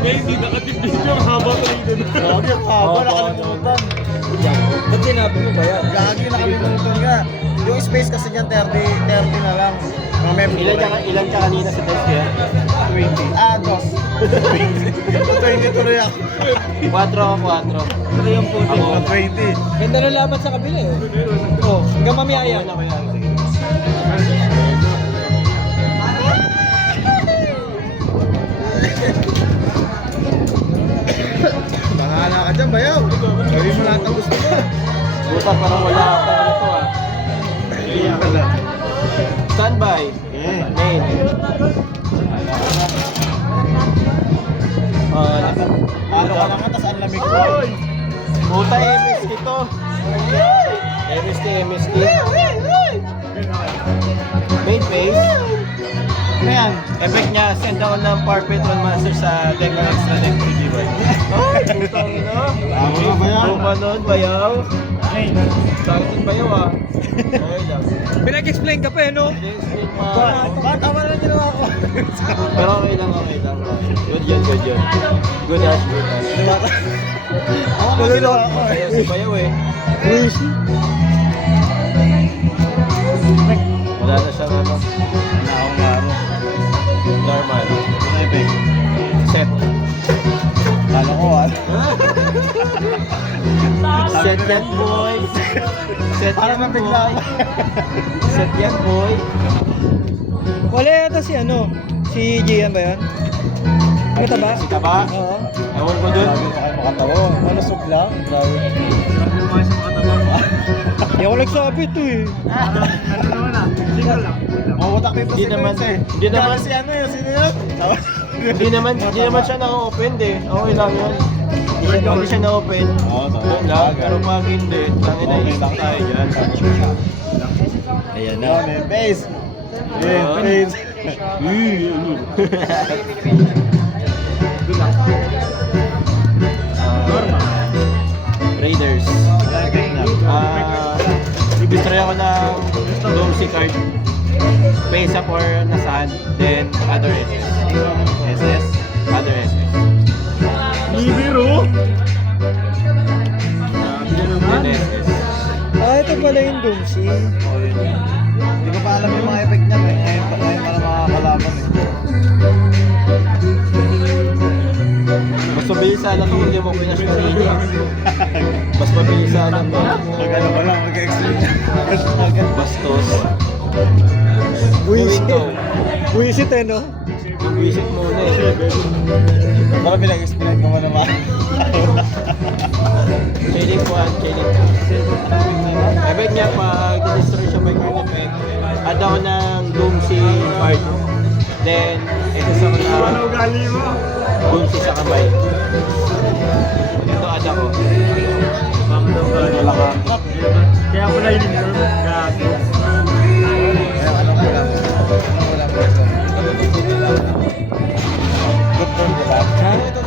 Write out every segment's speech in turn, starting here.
Ngayon, hindi nakatipid yung haba ko rin doon. Gagi, ang haba, nakalimutan. Ba't sinabi mo ba yan? Gagi, nakalimutan nga. Yung space kasi dyan, 30 na lang. Mga memory. Ilan ka kanina sa test kaya? 20. Ah, dos. 20 tuloy ako. 4 ako, 4. Ito yung puti. Ako, 20. Ganda ng laban sa kabila eh. Oh, hanggang mamaya yan. Ako yan. Bahala ka dyan, bayaw. Gawin mo lahat ang gusto mo. Buta parang wala pa ito ah. Ayun pala. Standby. Main. Ano ka naman, tas ang lamig ko. Buta MST to. MST. Main phase. Ano yan? Effect niya, send down ng Power Petrol Master sa Deca Extra Deck 3D1. Ay, putang ina. Tama ka, bayaw. Tama nun, bayaw. Sakit bayaw ah. Okay lang. Pinag-explain ka pa eh, no? Explain pa. Bakit tama na lang ginawa ko? Pero okay lang. Good yan. Good as. Ako na ginawa ko eh. Bayaw si bayaw eh. Wala na siyang ano. Normal. Set. Kala ko ah. Set yan boy. Set Para yan mabigla boy. Set yan boy. Wala yata si ano? Si Gian ba yan? Ano ba? Si Taba. Oo. Ewan ko dun. Grabe mo kayo makatawa. Malusog lang. Grabe. Hindi ako nagsabi ito eh. Mawatak dito Hindi si naman- Prince eh. hindi naman- Kaya si ano yun, sino yun? Hindi naman siya na-open eh. Okay lang yun. Hindi siya na-open. Oo, Doon lang. Pero pag hindi, tangin na Okay lang tayo dyan. Ayan na. Yan, base. Yan, base. Raiders. Destroy ako ng Doomsday card. Pesa for nasaan, then other SS. SS. Other SS. Libero. Then SS. Ah, ito pala yung Doomsday. Hindi ko pa alam yung mga effect niya. Ngayon pa na makakalaban eh. Mas mabilis sana kung hindi mo pinash ka niya. Mas mabilis sana to. Pag ano ba lang, mag-explain niya. Bastos. Buisit. Gawin to. Buisit eh, no? Mag-visit muna eh. Baka pinag-explain ko mo naman. Chaining 1, chaining 2. Effect niya pag destroy siya by card effect, add ako ng Doomsday card. Then, SS ako na ugali mo? Doomsday sa kamay. Dito add ako. Wala ka. Kaya pala yun yung gabi. Kaya ano ko lang. Wala ko lang. Good turn ko ba? Ha? Ito.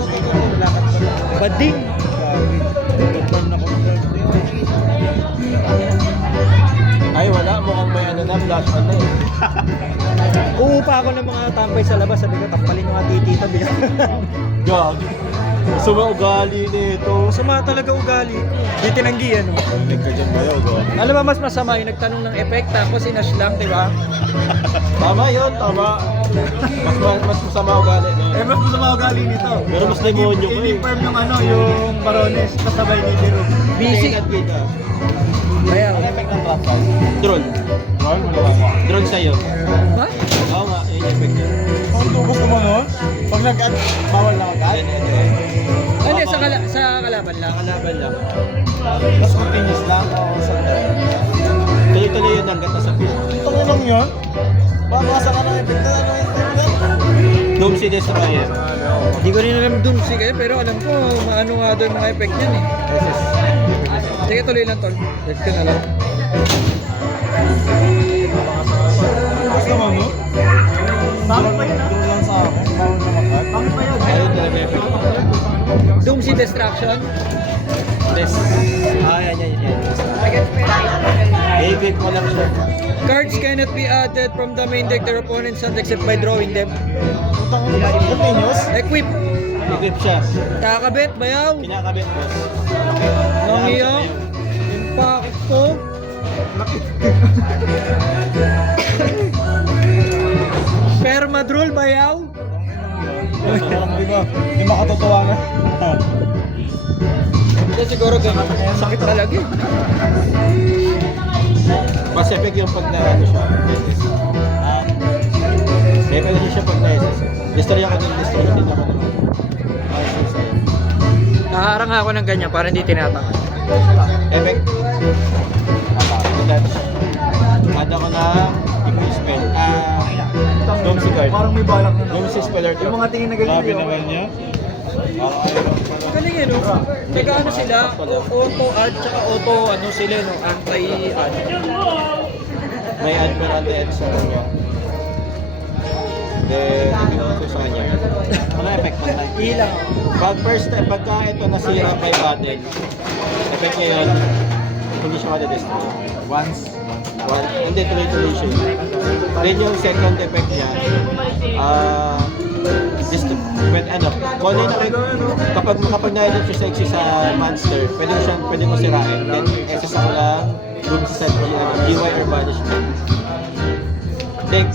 Lakad ko lang. Bading. Good turn na ko. Ay wala, mukhang may ano na, flash on na eh. Uupa ako ng mga tambay sa labas. Sabi ko, tampalin yung mga titito. Gag. Suma ugali nito. Masama talaga ugali ko. Di tinanggihan, no? Lig ka dyan bayaw, go. Alam mo, mas masama yung nagtanong ng effect, tapos inash lang, di ba? Tama yun, tama. Mas masama ugali. No? Eh, mas masama ugali nito. Pero mas demonyo ko eh. I-confirm yung ano, yung Barones, kasabay ni Dero. Busy. Kita. Kaya, Ano effect ng trap ball? Drone. Roll, malawa ko. Drone sa'yo. ba? Oo nga, yun yung effect niya. Ang tubos naman nun? Pag nag-add, bawal na agad? Ano, sa kalaban lang. Kalaban lang. Mas continuous lang o sa Tuloy-tuloy yun hanggat nasa field. Itong lang yun? Babasa ka ng effect na ano yung Doomsday Destroyer. Hindi ko rin alam Doomsday kayo, pero alam ko, maano nga doon mga effect niyan eh. Sige, tuloy lang, tol. Let's go na lang. Tapos naman no? Bakit pa yun? Doon lang sa akin, bawal na magkat. Bakit pa yun? Ayun talaga effect. Doomsday Destruction. Yan. I-equip mo lang siya. Cards cannot be added from the main deck to your opponent's hand except by drawing them. Putang ina, continuous? Equip. Equip siya. Kakabit, bayaw. Kinakabit, boss. Nang iyo. Impact ko. Permadrol, bayaw. Parang di makatotohanan. Hindi siguro ganun. Sakit talaga eh. Mas effect yung pag na-ano siya. Effect kasi siya pag na-SS. Destroy ako din, destroy din ako naman. Naharang ako ng ganyan para hindi tinatangan. Effect. Add ako na equip spell. Dome si card. Parang may balak na. Dome si speller to. Yung mga tingin na ganyan. Grabe naman niya. Galing no? Nag-ano sila, auto-add tsaka auto sila no, anti-add. May add pa natin sa kanya. Then, ibigay ko sa kanya. Ano effect pa tayo? Ilang. Pagka ito nasira by battle, effect niya yun, hindi siya madadestroy. Once. Hindi, tuloy-tuloy siya. Then yung second effect niya, kung ano yung kapag na-edit siya sa exi sa monster, pwede mo sirain. Then, access ako lang, doon sa set GY or banishment. Then,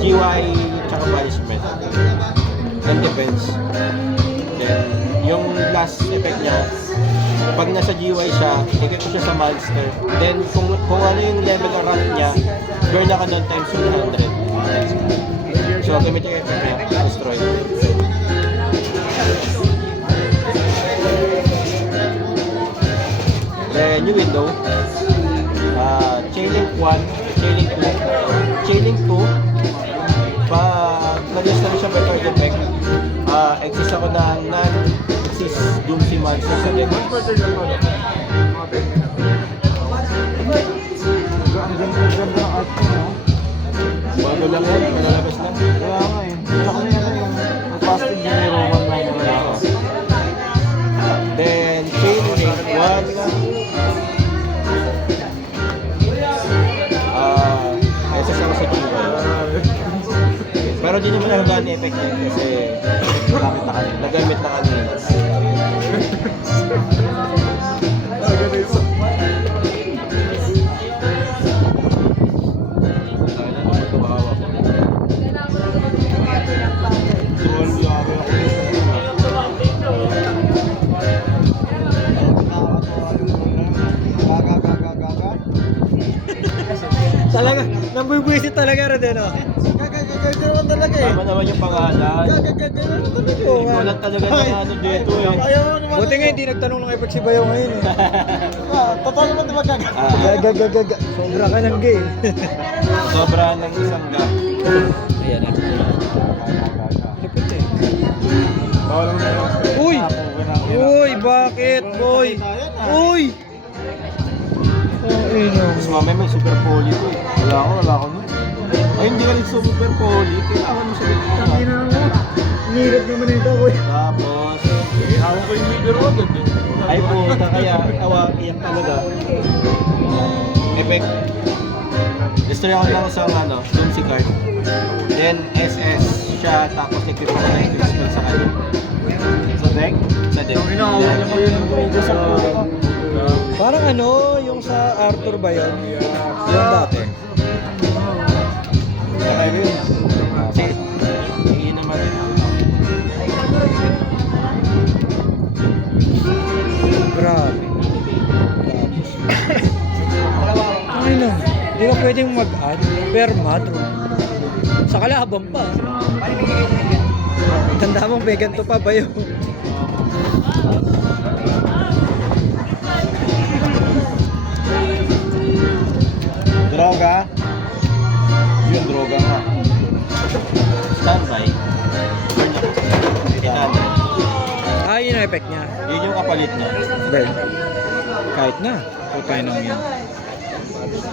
GY tsaka banishment. And depends. Then, yung last effect niya, pag nasa GY siya, ikit ko siya sa monster. Then, kung ano yung level or rank niya, burn ako doon times 100. So, gamit yung effect niya, destroy. Then, new window. Chainlink 1, Chainlink 2. Chainlink 2, pag nag-list na siya by card effect, exist ako ng non-exist Doomsday monster sa deck. Ang ganda ng art ko, no? Bago lang yan, malalabas lang. Kaya nga eh. Sa kanya yan yung plastic din ni Roman na yung mga. Then, Chainlink 1. Exist ako sa GY. Pero di naman nahugaan ni effect niya kasi nagamit na kanina. Talaga, nambubwisit talaga rin no? Gagagagagag naman talaga eh. Tama naman yung pangalan. Gagagagagag naman talaga eh. Oo nga. Walang talaga ng ano dito eh. Ayaw mo naman. Buti nga hindi nagtanong ng effect si Bayaw ngayon eh. Totoo naman diba gagag? Gagagagaga. Sobra ka ng gay. Sobra ng isang gap. Ayan eh. Lupit eh. Bawal ang Uy! Uy, bakit boy? Uy! Oh, Tapos mamaya may super poly ko eh. Wala ako nun. Ay, hindi ka rin super poly. Kailangan mo sa dito. Ina mo. Nirap naman ito boy. Tapos, Ako ko yung leader ko agad eh. ay puta kaya, iyak talaga. Effect. Destroy ako lang sa Doomsday card. Then, SS siya, tapos nag-equip ako na equip spell sa kanya. Sa deck? Sa deck. Ang inaawala mo yun ng tumigo sa puto. Parang yung sa Arthur ba yun? Yung dati. Saka yun. Sige naman. Grabe. Ay no, di ba pwedeng mag-add? Permadro. Sa kalaban pa. Tanda mong vegan to pa ba yun? Droga? Yun, droga nga. Standby. Yun ang effect niya. Yun yung kapalit niya. Ben. Kahit na. Putay nang yan.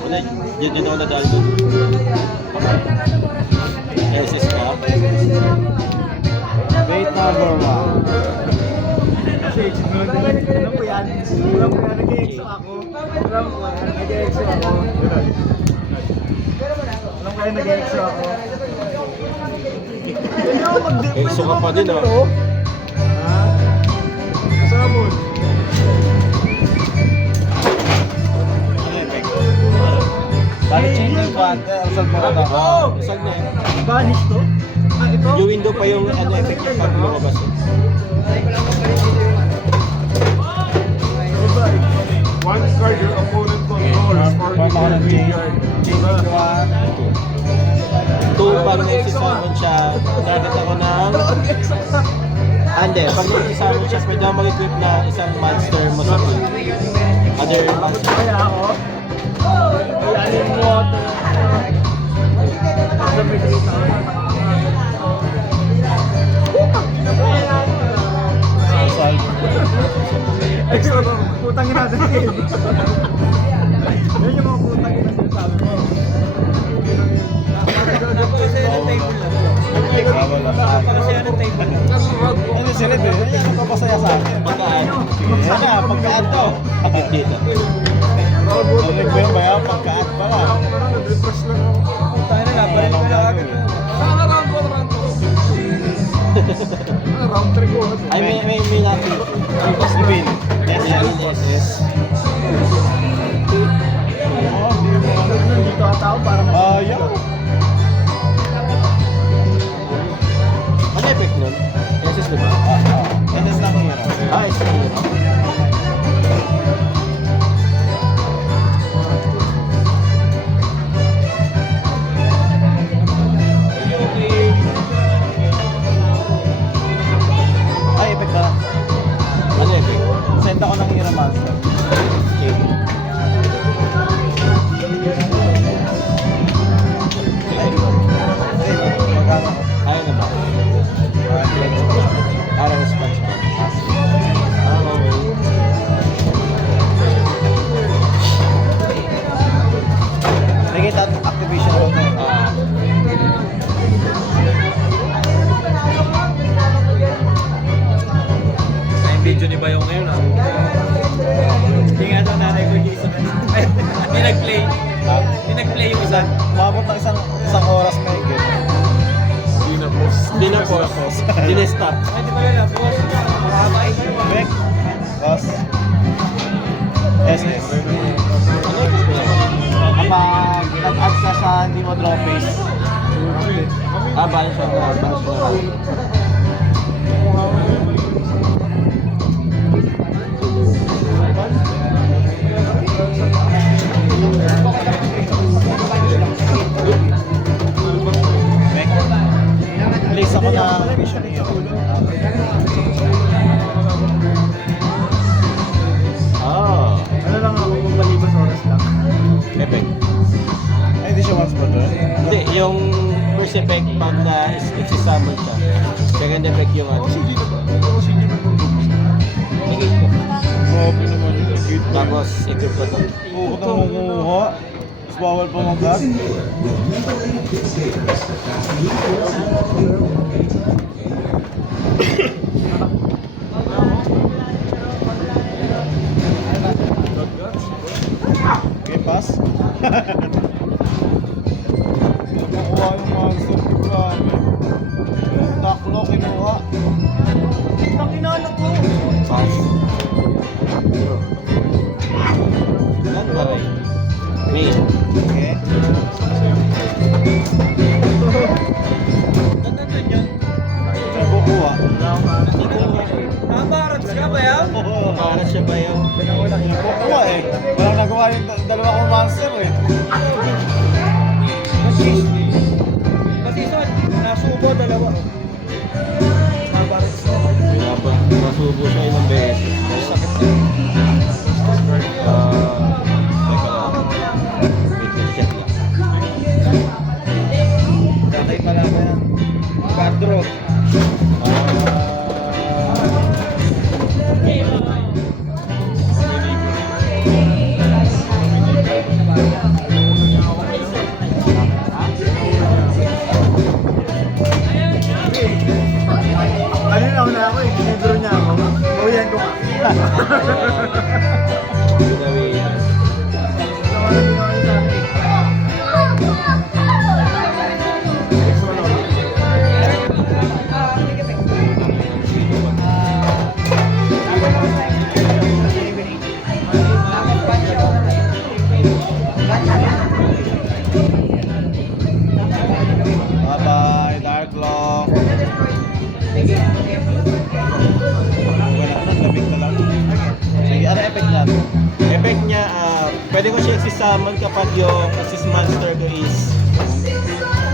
Wala, yun din ako nadal doon. SS ka. Wait number 1. Kasi alam ko yan. Nag-EXO ako. Alam ko yan, nag-EXO ako. Alam ko yan, nag-EXO ako. Hindi ako Eh, suka pa din, oh. Ha? Kasama. Balik chain yung bante, Rizal Morata. Oh! Isag na eh. Vanish to? Ah, ito? Yung window pa yung ano, effect yung pag lumabas eh. One card your opponent controls for Form ako ng chain. Chain yung Ito, pag nagsisamon siya, target ako ng... Ande, pag nagsisamon siya, pwede ako mag-equip na isang monster mo sa team. Other monster. Kaya ako? Ayan mo ako. Sa Pedrita. Ay, putang ina natin. Yan yung mga putang ina sinasabi mo. Napakasaya ng table lang. Napakasaya ng table lang. Ano sila din? Yan ang papasaya sa akin. Pagkaan. Yan na, pagkaan to. Dito. Nalik ba yung bayaw? Pagkaan pa lang. refresh lang ako. Tayo na, nabalil ka na agad. Sana round 2. Round 3 ko. Ay, may natin. Steven. Yes, yes. Yes. Dito ang tao para mas... Ayaw. Ano effect nun? SS diba? SS lang hero. Ah, SS lang. Ay, effect na. Ano effect? Send ako ng hero master. Okay. Magkano ko? Ayaw na ba? Parang response pa. Ah, okay. Nakikita activation ko to. Yung video ni Bayong ngayon ah. Hindi nga daw nanay ko yung isa kanina. Hindi nag-play. Hindi nag-play yung isa. Umabot ng isang oras na higit. Hindi na post. Hindi na pause. Hindi na stop. Ay, di ba lang boss? Mahaba eh. Back. Boss. SS. Kapag nag-add ka sa hindi mo draw face. Ah, balance siya. Balance siya. Back. Place ako na vision hero. Ah, Ano lang ako kung malibas oras lang. effect. Ay, hindi siya once per turn. Hindi, yung first effect pag na-examine siya. Second effect yung ano. Negate ko. Grabe naman yung cute. Tapos, equip ko to. Huwag na mumuha. Mas bawal pa mag-cut. Okay, pass. Nakuha yung monster. Grabe. Taklo, kinuha. Ang inano ko. Pass. Ilan ba rin? Main. Okay. Nandun yun. Nakukuha. Nakabarats ka ba yan? Oo. Para siya ba yung... Nakukuha eh. Walang nagawa yung dalawa kong monster eh. Masison, nasubo dalawa. Nakabarats ka. Wala pa. Masubo siya ilang beses. Sakit na. Teka lang. Wait, check lang. Tatay pala ba yan? 4. Ano na ako na ako eh. Libro niya ako. Uyan ko nga. Gawin. Ano na ginawa niya sa akin? Lamig na lang. Sige, ano effect niyan? Effect niya, pwede ko siya i-summon kapag yung assist monster ko is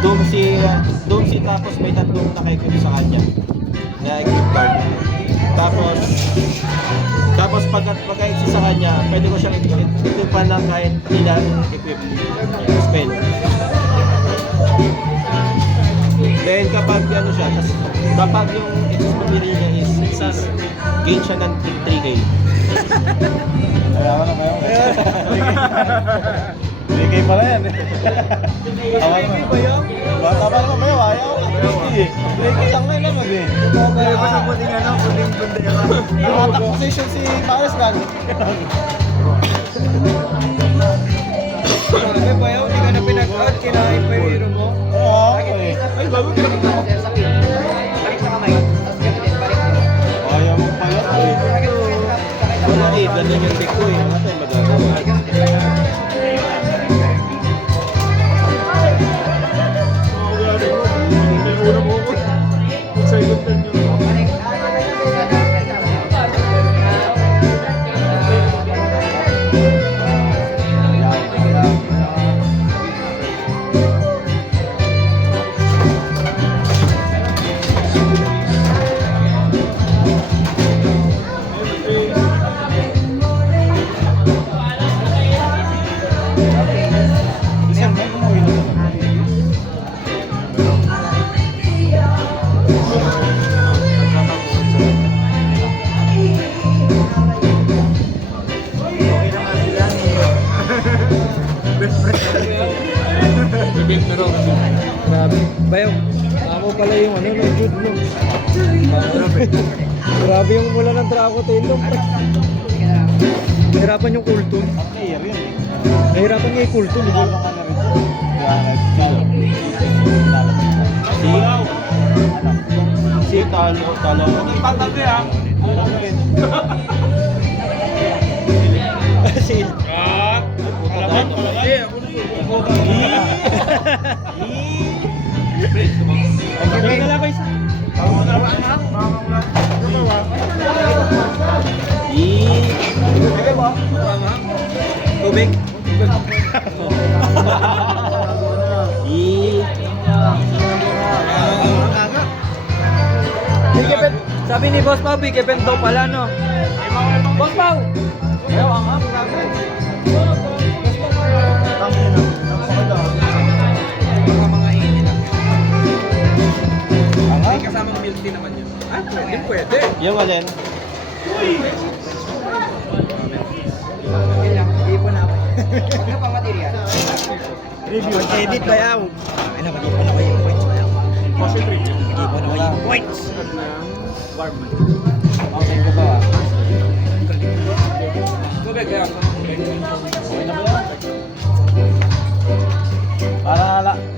Doomsy tapos may tatlong naka-equip sa kanya na equip card. Tapos pagka-exist sa kanya, pwede ko siyang equipan ng kahit ilang equip spell. Then kapag ano siya, kapag yung exist material niya is gain siya ng 3k. Kaya ako na kayo. Bigay pala yan. Tawa naman. Bata pa naman kayo, ayaw ka. Bigay lang na yun naman eh. Kaya ba sa puting bundera? Yung attack position si Paris lang. Sabi ba yun? Hindi ka na pinag-out, kinain pa yung hero mo? Oo, eh. Ay, bago ka Ayaw mo pala. Wala eh, ganun yung deck ko eh. Wala tayong magagawa. Isang may kumuhin na naman. Okay naman sila ni best friend. Bibig na raw. Grabe. Bayaw, tama pala yung ano, no, Jude mo. Grabe yung mula ng Draco Tail no, pre. Nahirapan yung Kultun. Ang player yun eh. Nahirapan nga yung Kultun. Lalo ka na rin. Si talo. Patabi ah. Si Ah, alaman talaga. Kaya na lang kayo sa... Tubig. Sabi ni Boss Pao, big event daw pala, no? Boss Pao! Ayaw, ang hap, grabe. Mga 80 lang. May kasamang milk tea naman yun. Ah, pwede. yung alin? Ipon na ako. Ano pang material? Review. Edit ba yaw? Ano, mag-ipon ako yung points ba yaw? Mag-ipon ako yung points. Okay ka ba? Tubig kaya.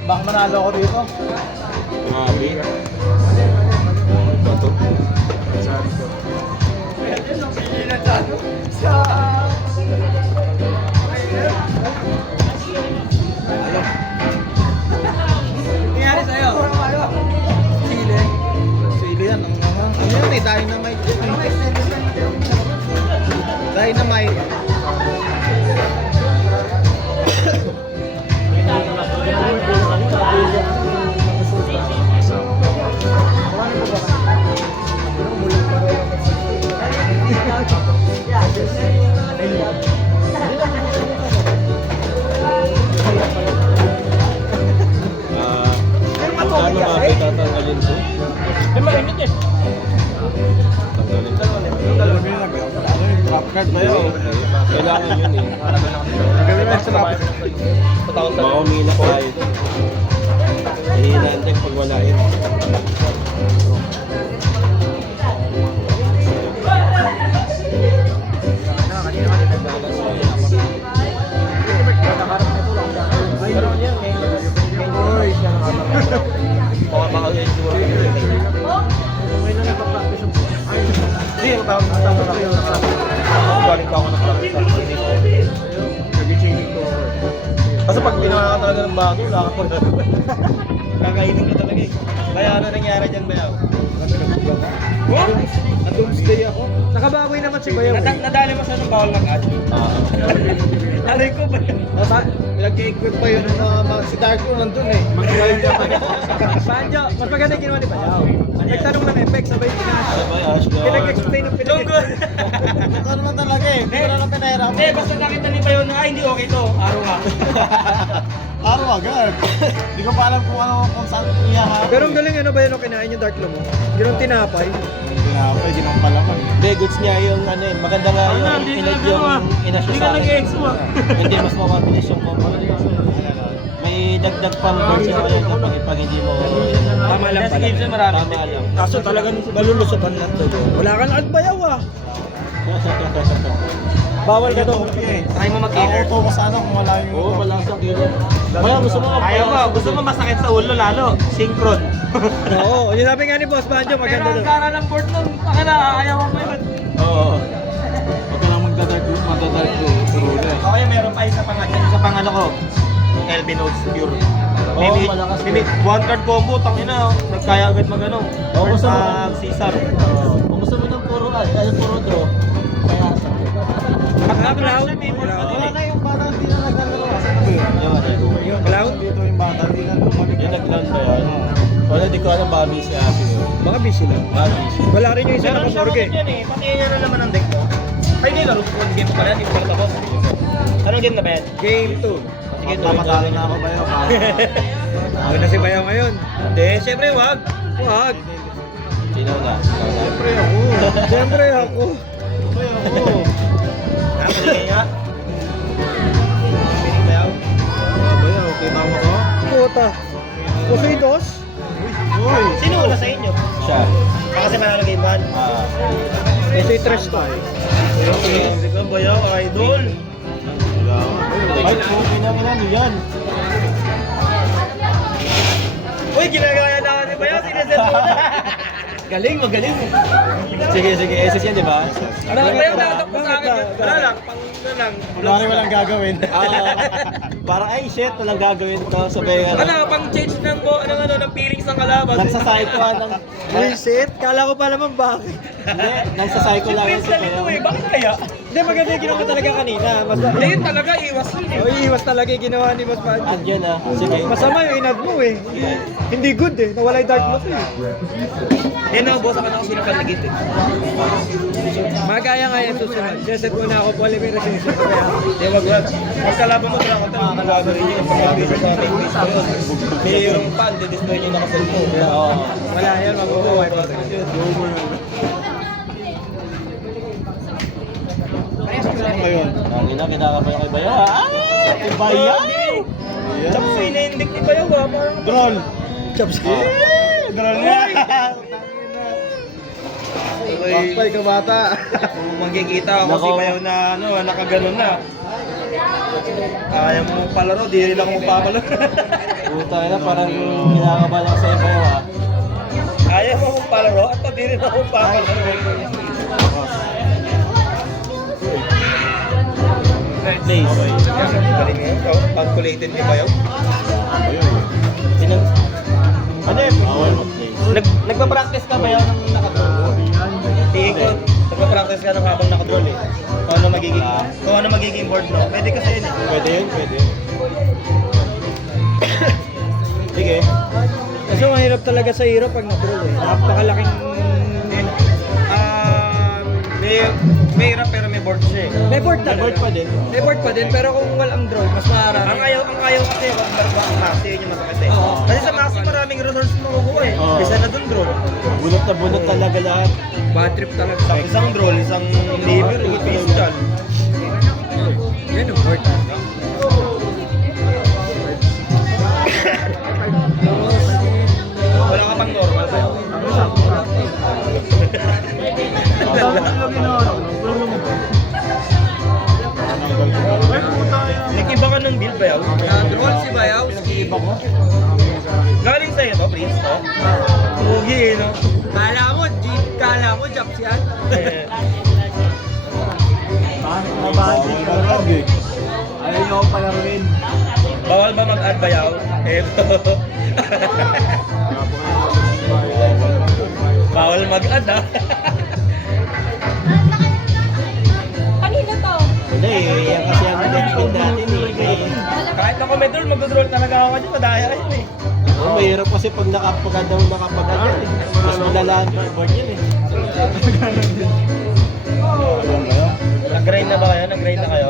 Baka manalo ako dito. Grabe. Bato. Nangyari sa'yo? Sili. Sili yan. Ano yan eh? Dynamite yan eh. Dynamite. Magkano ba tatanggalin ko? Eh, mainit eh. Tanggalin. Ano yung trap card ba yun? Kailangan yun eh. Gawin mo yung trap. Baka umiinak tayo. Hihinaan din pag wala yun. Hindi, yung tawag na tawag na kayo. Galing pa ako ng practice sa Nag-changing ko. Kasi pag ginawa ka talaga ng bago, wala ka pa Kakainin ka talaga eh. Kaya ano nangyari dyan, Bayaw? What? Na-doomsday ako. Nakababoy naman si Bayaw. Nadali mo siya ng bawal mag-add. Aray ko ba? Pinag-equip pa yun si Darko nandun eh. Mag-grind ka pa rin. Banjo, mas maganda yung ginawa ni Bayaw. Nagtanong ng effect, sabay Ano ba, Ash? pinag-explain ng Longgo! Ito naman talaga eh. Hindi ko na lang pinahirap. Hindi, basta nakita ni Bayaw na, hindi okay to. Araw nga. Araw agad. Hindi ko pa alam kung saan iyahan. Pero ang galing ano ba yun ang kinain yung Dark Lo mo? Ginong tinapay. Tinapay, ginampalaman. Hindi, goods niya yung ano eh. Maganda nga yung pinag yung inasyo sa akin. Hindi, mas mapabilis yung combo. May dagdag pang board sa kanya pag hindi mo... Tama lang pala. Tama lang. Kaso talagang malulusutan lang to. Wala ka na Bayaw ah. Bawal ka doon. Try mo mag-kicker. Ako ko sana kung wala yung... Oo, wala sa kilo. Kaya gusto mo Ayaw mo, gusto mo masakit sa ulo lalo. Synchron. Oo, yun sabi nga ni Boss Banjo, Pero maganda ang doon. kara ng board nun, baka na ayaw mo yun. Oo. Huwag ka lang magdadark ko. Okay, meron pa isa pang ano ko. LB Notes Pure. Maybe, malakas maybe one card combo, tangina, nagkaya agad mag-ano. Oo, gusto mo. Caesar. Kung gusto mo ng puro ay puro draw. Kaya sa... Cloud. Wala na yung bata, hindi na naglalaro. Asan na ba yun? Yung cloud? Dito yung bata, hindi na lumamig. Yung nag-land ba yan? Wala, di ko alam Bobby si Asi. Baka busy lang. Bobby. Wala rin yung isa na Meron siya kamorgue. rin yan eh, pati yan na naman ang deck mo. Ay, hindi, laro ko game mo pala, hindi mo pala tapos. Anong game na ba yan? Game 2. Sige, Tamatalo na ako ba yun? Ako na si Bayaw ngayon. Hindi, syempre wag. Wag. Sino na? Siyempre ako. Siyempre ako. Sige nga. Pining ba yaw? Bayaw, kita mo ko? Puta. Pusitos? Uy! Sino una sa inyo? Siya. Kasi manalo game 1. Ito yung tres to. Hindi ka ba yaw, idol? Ay, pinang-inan yan. Uy, ginagaya na ako ni Bayaw, sineset mo na. Galing, magaling. Sige, SS yan, di ba? Ano ba Bayaw, nakatakbo sa akin yun? Wala lang, pang ano lang. Kunwari walang gagawin. Parang ay shit, walang gagawin to. Sabay Ano, pang change ng ng feelings ng kalaban. nagsasay ko ng... Reset? Kala ko pa naman bakit. Hindi, nagsasay ko lang yan Prince sa lang ito eh, bakit kaya? Hindi, maganda yung ginawa talaga kanina. Hindi, yun talaga, iwas yun eh. Oh, iwas talaga yung ginawa ni Boss Banjo. Andyan ah. Sige. Masama yung inad mo eh. Hindi good eh. Nawala yung dark mo eh. Yan ang boss, ako na kasi nakaligit eh. Magaya nga yung susunod. Reset muna ako. Polymer sinisip ko kaya. Hindi, wag. Pag kalaban mo, talaga tayo, makakalaban rin yun. Pag mag-base sa main base ko yun. May yung pan, di-destroy nyo nakasal mo. Oo. Wala yan. Mabubuhay pa. Ngayon. Ang ina, kinakabay kay Bayo ha. Kay Bayo! Chapsoy na yung deck ni Bayaw ah, parang... Droll! Chops. Droll na! Bakpay ka bata. Kung magkikita ako Nako. si Bayaw na ano, nakaganon na. Kaya mo palaro, di rin ako magpapalaro. Puta na, parang kinakabay lang sa Bayo ha. Kaya mo magpalaro, at di rin ako magpapalaro. Days. Galing niya, calculated ni Bayaw. Ano yun? Bawal mag-play. Nagpa-practice ka ba yan ng nakadraw? Tingin ko, nagpa-practice ka ng habang nakadraw eh. Kung ano magiging board mo. Pwede kasi yun eh. Pwede yun, pwede yun. Sige. Kasi mahirap talaga sa hero pag na-draw eh. Napakalaking... May hirap pero may board siya eh. May board talaga. Board pa din. May board pa din, pero kung walang draw, mas maarami. Ang ayaw kasi wag ang maxi yun yung masakit eh. Oo. Kasi sa maxi maraming runners na makukuha eh. Oo. Isa na dun draw. Bunot na bunot talaga lahat. Bad trip talaga. Isang draw, isang liver, pistol. Yan ang board. Wala ka pang normal ba yun? Nakiba ka ng build ba yaw? Na-draw si Bayowski. Galing sa'yo to, Prince to? Pugi no? Kala mo, Japs yan. Mabadi ka lang. Ayaw niyo akong palaruin. Bawal ba mag-add bayaw? Eto. Bawal mag-add ha. Kanino to? Hindi, yan kasi ang next pin natin eh. Kahit na komedor, mag-draw talaga ako dyan. Madaya kayo eh. Oh, mahirap kasi pag nakapag-add eh. Mas malala ang board yan eh. Nag-grind na ba kayo? Nag-grind na kayo?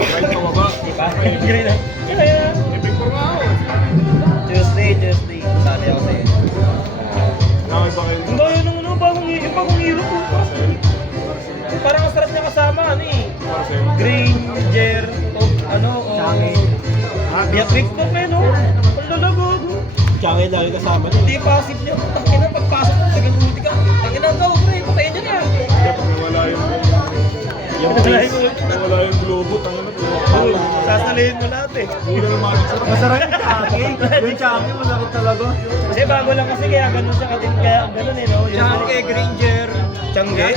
Right na baba. Di ba? Nag-grind na. Ibig ko nga ako. Tuesday. Sali ako sa'yo. Nakay ba kayo? Ang daya nung ano, bagong hero ko. Parang ang sarap niya kasama, ano eh. Para sa'yo. Granger, Beatrix pa no? Ang lalago. Tsaka lagi kasama niya. Hindi passive niya. Tangina, pagpasok mo, sige ulti ka. Tangina ka, pre, patayin niya na. Kaya pag nawala Yung nawala yung globo, tanga na tumakbo. Sasalihin mo lahat eh. Mura na magic sarap. Masarap yung Chucky. Yung Chucky, masarap talaga. Kasi bago lang kasi kaya ganun siya katin, kaya ganun eh, no? Chucky, Granger. Changge?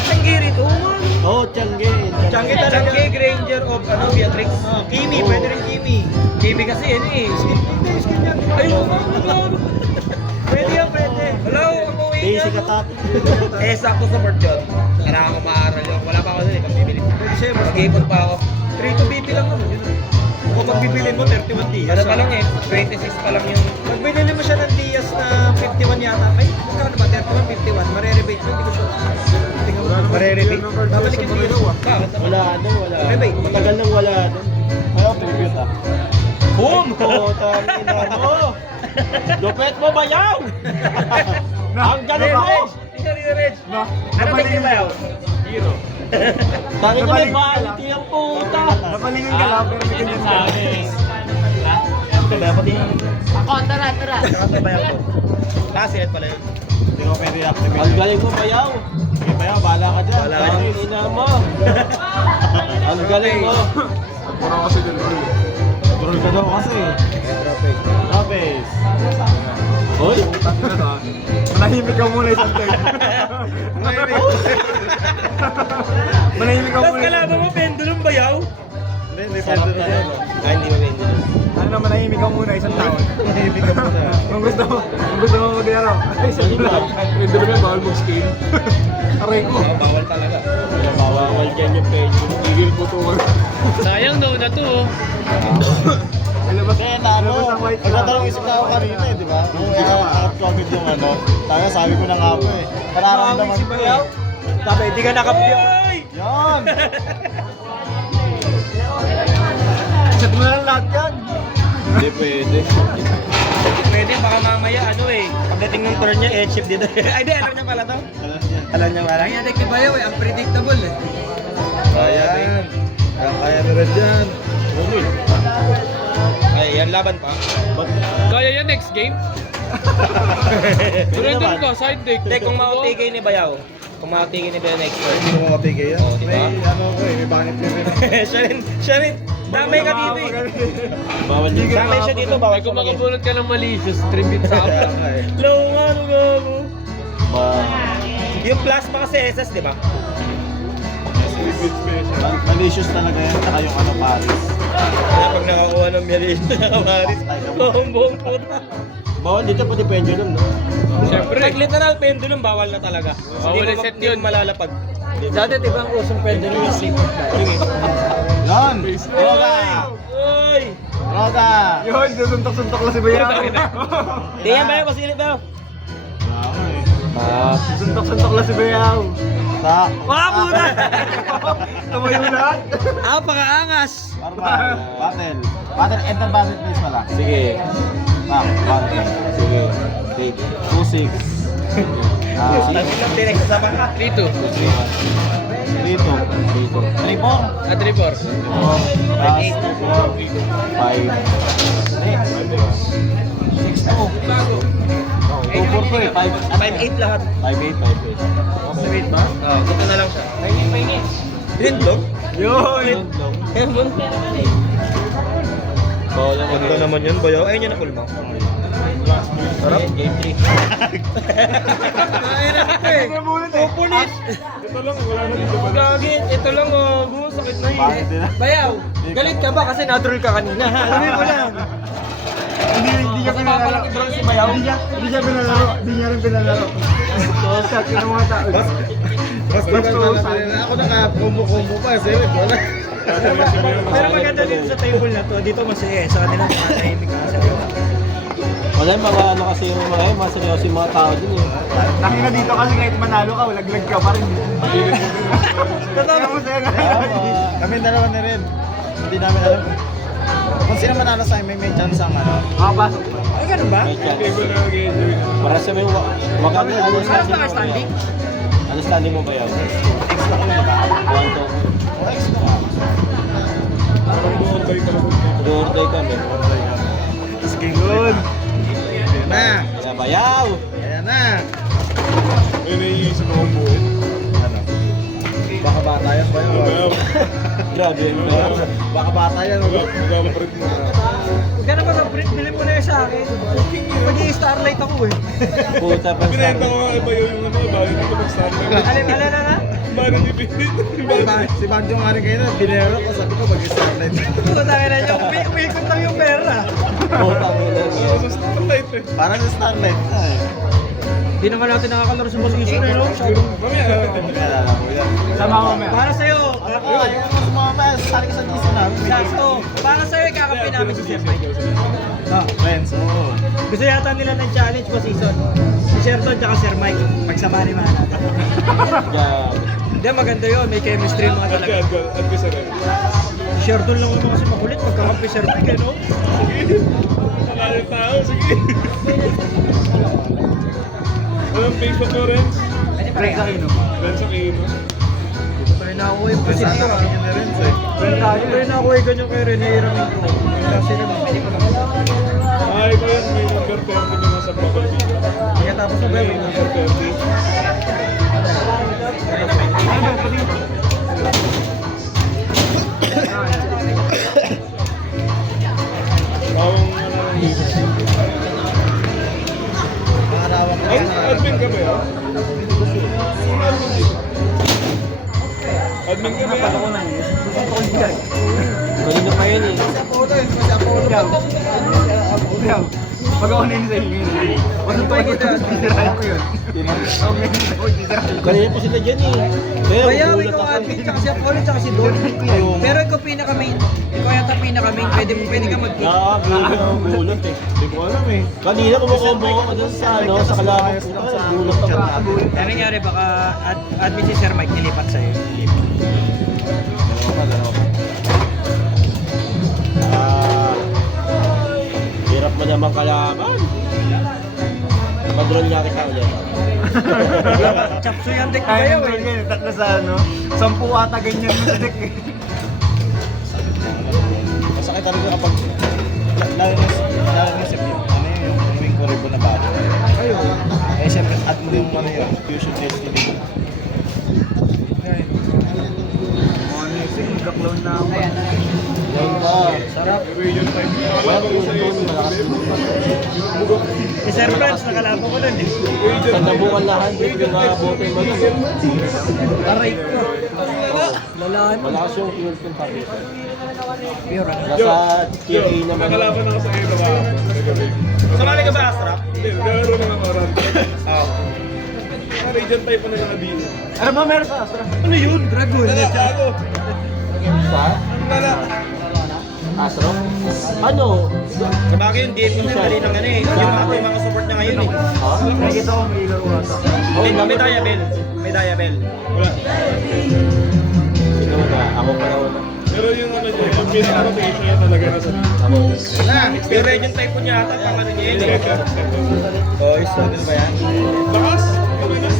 Changge rito, man. Oh, Tiangge. Tiangge talaga. Changge, Granger of Beatrix. Kimi, pwede rin Kimi. Kimi kasi yun eh. Ayun, Pwede yan, pwede. hello, ang uwi niya. Basic attack. Eh, sakto sa board yun. Kailangan ko maaral yun. Wala pa ako dun eh, pagbibili. Pwede siya, Mag-ipon pa ako. 3 to BP lang naman yun. Kung magbibilin mo, 31 Diaz. Ano pa lang eh, 26 pa lang yung... Pag binili mo siya ng Diaz na 51 yata, ay, magkano ba? 31, 51. Mare-rebate mo, hindi ko sure. Tingnan mo. Mare-rebate? Babalikin mo yun. Bakit naman? Wala. Rebate. Matagal nang wala. Ayaw, tribute ah. Boom! Oh, tangina mo. Lupet mo bayaw! Ang galing mo! Hindi Reg. No? Ano tingin ba yun? Hero. Tangin mo may vanity ang puta! Napalingin ka lang, pero may ganyan sa akin. Dapat din. Ako, tara. Saka ba yun? Kasi pala yun. Hindi ko pwede activate. Ang galing mo bayaw! Sige bayaw, bahala ka dyan. Bahala ka. Tangina mo! Ang galing mo! Mura kasi din bro. Durol ka daw kasi. Rapes. Hoy! Manahimik ka muna isang time. Manahimik ka Tapos muna. kalaban mo, pendulum bayaw? Hindi Sarap pwede na na. no? Ay, hindi mo pendulum. Ano, manahimik ka muna isang taon. Mahimik ka muna. Kung gusto mo mag-iaraw. Ay, Ano ba? Hindi naman bawal mag-scale. Aray ko. Bawal talaga. Bawal dyan yung page. Tigil po to. Sayang no na to. Ilabas Kasi na ano, ilabas ang white nagtatanong isip na ako kanina eh, di ba? Nung i-out ko agad yung ano, tayo sabi ko na nga po eh. Nararamdaman si ko Bayaw. eh. Sabi, di ka nakapyo. Yan! Set mo na lang lahat yan. Hindi pwede. Pwede, baka mamaya ano eh. Pagdating ng turn niya, chip dito. Ay, di, alam niya pala to. Alam niya pala. Ang yadik ni Bayaw eh, unpredictable eh. Ayan. Kaya na rin dyan. Ay, yan laban pa. Kaya yan next game? Surrender ka, side deck. Hindi, kung ma-OTK ni Bayaw. Kung ma-OTK ni Bayaw next turn. Hindi mo matigay yan. Oo, di ba? May ano ko eh, may banit din rin. siya rin. Damay ka dito eh. Bawal din. Damay siya dito, bawal Ay, kung siya mag- makabunot ka ng malicious, tribute sa Kaya akin. nga eh. Low nga, ano gago. Ba... Yung plasma kasi SS, di ba? Malicious talaga yan, tsaka yung ano Paris. Kaya pag nakakuha ng Meridian na kamaris, buong puta. Bawal dito pati pendulum, no? Siyempre. Pag literal pendulum, bawal na talaga. Bawal yung set yun. Malalapag. Dati diba ang usong pendulum yung sleeper flight? Yan! Roga! Uy! Roga! Yun, susuntok-suntok lang si Bayaw. Di yan ba yung pasilip ba? Ako eh. Susuntok-suntok lang si Bayaw. Tak! Wala muna! Tumayo lahat. Pakaangas. Normal. Battle. Battle, enter battle please pala. Sige. Tak, battle. Sige. Take. 2-6. Sabi lang, direct sa sapa ka. 3-2. 3-2. 3-4. Ah, 3-4. 5-8 lahat. 5-8. Wait ba? Oo, dito na lang siya. Pahingit. Lindlong? Yun. Ewan. Bawal ang Ano naman yun, bayaw? Ayun yun na kulma. Sarap. Game 3. Pupunis. Ito lang, wala na dito ba? Gagit. Ito lang oh. Sakit na Bakit din? Bayaw. Galit ka ba kasi na-troll ka kanina ha? Sabi mo lang. Hindi niya pinalaro. si Bayaw. Hindi niya pinalaro. Hindi niya rin pinalaro. Sa kinuha tao. Basta ako naka-combo pa, sir. Wala. Pero maganda dito sa table na to. Dito masaya. Sa kanila matahimik ka sa Wala yung mga ano kasi yung mga mas seryoso yung mga tao dun eh. Nakina dito kasi kahit manalo ka, laglag ka pa rin. Totoo mo sa'yo nga. Kami dalawa na rin. Hindi namin alam kung sino manalo sa amin, may chance ang ano. Makapasok. Ay, ganun ba? May chance. Table na mag-enjoy na. Para sa may wakam na ano Ano ba standing? Ano standing mo ba yun? X lang yung baka. 1, 2. O X na. Parang doon tayo talaga. Door-day kami. Skingon. Na! Kaya bayaw! Ayan na! May naiisip akong buhay. Ano? Baka bata yan ba yun? Grabe yun. Baka bata yan. Mag-upgrade mo na. Huwag ka naman mag-print. Bilhin mo na yun sa akin. Mag-i-starlight ako eh. Puta pa Pinenta sa ko nga iba yung ano, bakit ito mag-start na. Alin na? Bakit ipinit? Si Banjo nga rin kayo na, binero ko, sabi ko mag-starlight. Puta ka na niyo. Umikot lang yung pera. puta mo na. Sa starlight eh. Parang sa starlight na eh. Hindi naman natin nakakalaro sa position eh, no? Mamaya. Kaya ko yan. Sama ko, Para sa'yo. Ayaw mo sumama, sali ka sa DC namin. Sakto. Para sa'yo, kakampi namin si Sir Mike. Friends, oo. Gusto yata nila ng challenge pa season. Si Sherton at Sir Mike. Pagsama ni Mana. Yeah. Hindi, maganda yun. May chemistry mga talaga. At ka sa rin. Si Sherton lang naman kasi makulit. Pagkakampi Sir Mike, no? Wala yung tao, sige. Walang Facebook mo, Renz? Friends sa ino. Renz ang ino. Pero nakuha yung position. Sana kami yun na rin, sir. Pero nakuha yung ganyan kay Rene Ramin ko. Kasi naman. Ay, ko yan, may number 30 na nasa bubble video. Kaya tapos na ba May yun? number 30. Bawang Maarawan ko Ay, yan. admin ka ba yan? Admin ka ba yan? Kanina pa yun eh. Pag ako na yun sa inyo. Matutay kita. Titirahan ko yun. Kanina pa sila dyan eh. Kaya Bayaw, gulat ikaw ako. admin, tsaka si Apollo, tsaka si Don. Pero ikaw pinaka-main. Ikaw yata pinaka-main. Pwede ka mag-kick. Gulat eh. Hindi ko alam eh. Kanina kumukombo ako dun sa ano, sa kalaban. Gulat ako. Kaya nangyari, baka admin si Sir Mike nilipat sa'yo. Hirap mo naman kalaban. Padrol niya kita ulit. Chapsuy ang deck ba yun? Tatlo sa ano, 10 ata ganyan mo sa deck eh. Masakit talaga kapag lalo na sa ano yung wing ko ribbon na bago. Ayun. Eh syempre at mo yung ano yun, fusion test nito. Nag-clone na ako. Yan ba? Sarap. Region 5. Well, yun malakas. Si Sir Franz, nakalaban ko nun eh. Sa nabukan lahat, yung bote mo nun. Aray ko. Lalaan. Malakas yung fuel pin package. Pure ano? Nasa TK naman. Nakalaban ako sa iyo na ba? Sumali ka ba, Astra? Hindi, nagkaroon naman ako rin. Region 5 pa na yung adino. Ano ba meron sa Astra? Ano yun? Dragon. Ako. Sa? Lala. Astro? Ano? Sa bagay yung DM yung sandali ng ano eh. Yung mga support niya ngayon eh. Ha? Nakikita ko may ilaro ata. May diabel. May diabel. Wala. Sino na? Ako pa raw na. Pero yung ano niya, yung pinaka-rotation niya talaga nasa dito. Ako. Yung region type po niya ata, pang ano niya yun eh. Boys, ano ba yan? Lakas! Okay na.